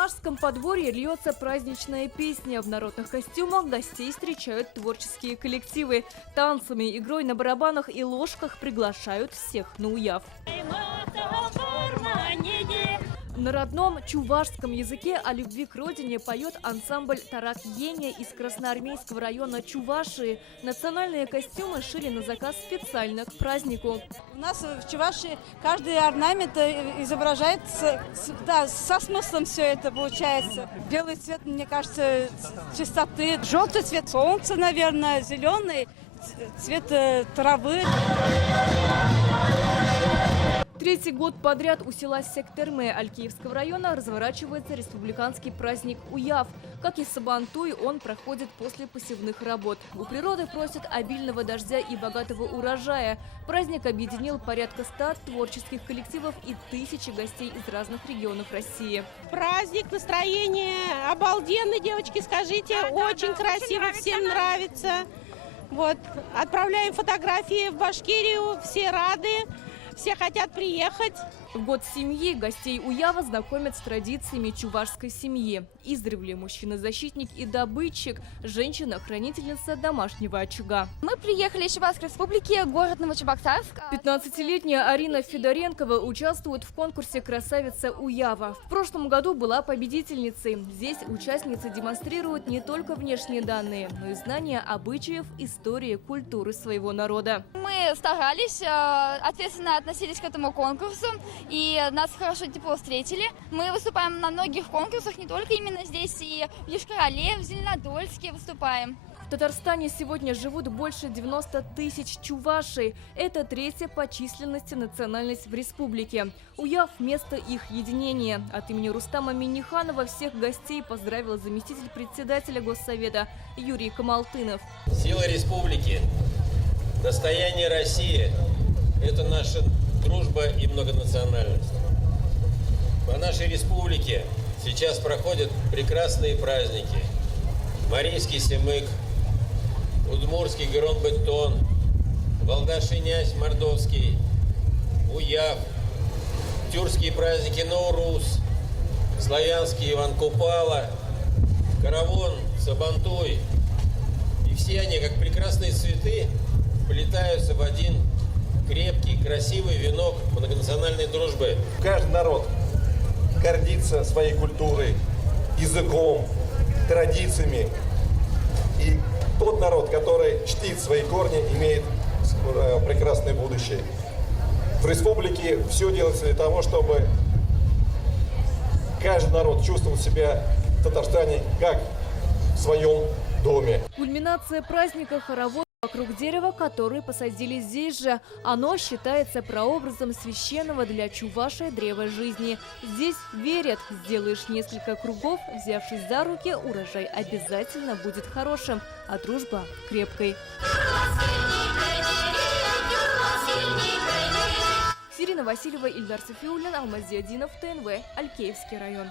чувашском подворье льется праздничная песня. В народных костюмах гостей встречают творческие коллективы. Танцами, игрой на барабанах и ложках приглашают всех на уяв. На родном чувашском языке о любви к родине поет ансамбль «Тарак Еня» из Красноармейского района Чувашии. Национальные костюмы шили на заказ специально к празднику. У нас в Чувашии каждый орнамент изображает со смыслом все это получается. Белый цвет, мне кажется, чистоты. Желтый цвет солнца, наверное, зеленый цвет травы. Третий год подряд у села Сектэрмэ Алькеевского района разворачивается республиканский праздник Уяв. Как и Сабантуй, он проходит после посевных работ. У природы просят обильного дождя и богатого урожая. Праздник объединил порядка 100 творческих коллективов и тысячи гостей из разных регионов России. Праздник, настроение обалденный, девочки, скажите, очень красиво, всем нравится. Вот, отправляем фотографии в Башкирию, все рады. Все хотят приехать. В год семьи гостей Уява знакомят с традициями чувашской семьи. Издревле мужчина-защитник и добытчик, женщина-хранительница домашнего очага. Мы приехали из Чувашской республики, город Новочебоксарск. 15-летняя Арина Федоренкова участвует в конкурсе «Красавица Уява». В прошлом году была победительницей. Здесь участницы демонстрируют не только внешние данные, но и знания обычаев, истории, культуры своего народа. Мы старались, ответственно относились к этому конкурсу, и нас хорошо тепло встретили. Мы выступаем на многих конкурсах, не только именно здесь, и в Йошкар-Оле, в Зеленодольске выступаем. В Татарстане сегодня живут больше 90 тысяч чувашей. Это третья по численности национальность в республике. Уяв – место их единения. От имени Рустама Минниханова всех гостей поздравил заместитель председателя Госсовета Юрий Камалтынов. Сила республики, достояние России – это наша дружба и многонациональность. По нашей республике сейчас проходят прекрасные праздники. Марийский Семык, Удмурский Геронбеттон, Валдаши-Князь Мордовский, Уяв, тюркские праздники Наурус, славянский Иван Купала, Каравон, Сабантуй. И все они, как прекрасные цветы, вплетаются в один крепкий, красивый венок многонациональной дружбы. Каждый народ гордится своей культурой, языком, традициями. И тот народ, который чтит свои корни, имеет прекрасное будущее. В республике все делается для того, чтобы каждый народ чувствовал себя в Татарстане как в своем доме. Кульминация праздника – хоровод вокруг дерева, которое посадили здесь же. Оно считается прообразом священного для чувашей древа жизни. Здесь верят, сделаешь несколько кругов, взявшись за руки, урожай обязательно будет хорошим, а дружба крепкой. Сирина Васильева, Ильдар Софиуллин, Алмаз Зиадинов, ТНВ, Алькеевский район.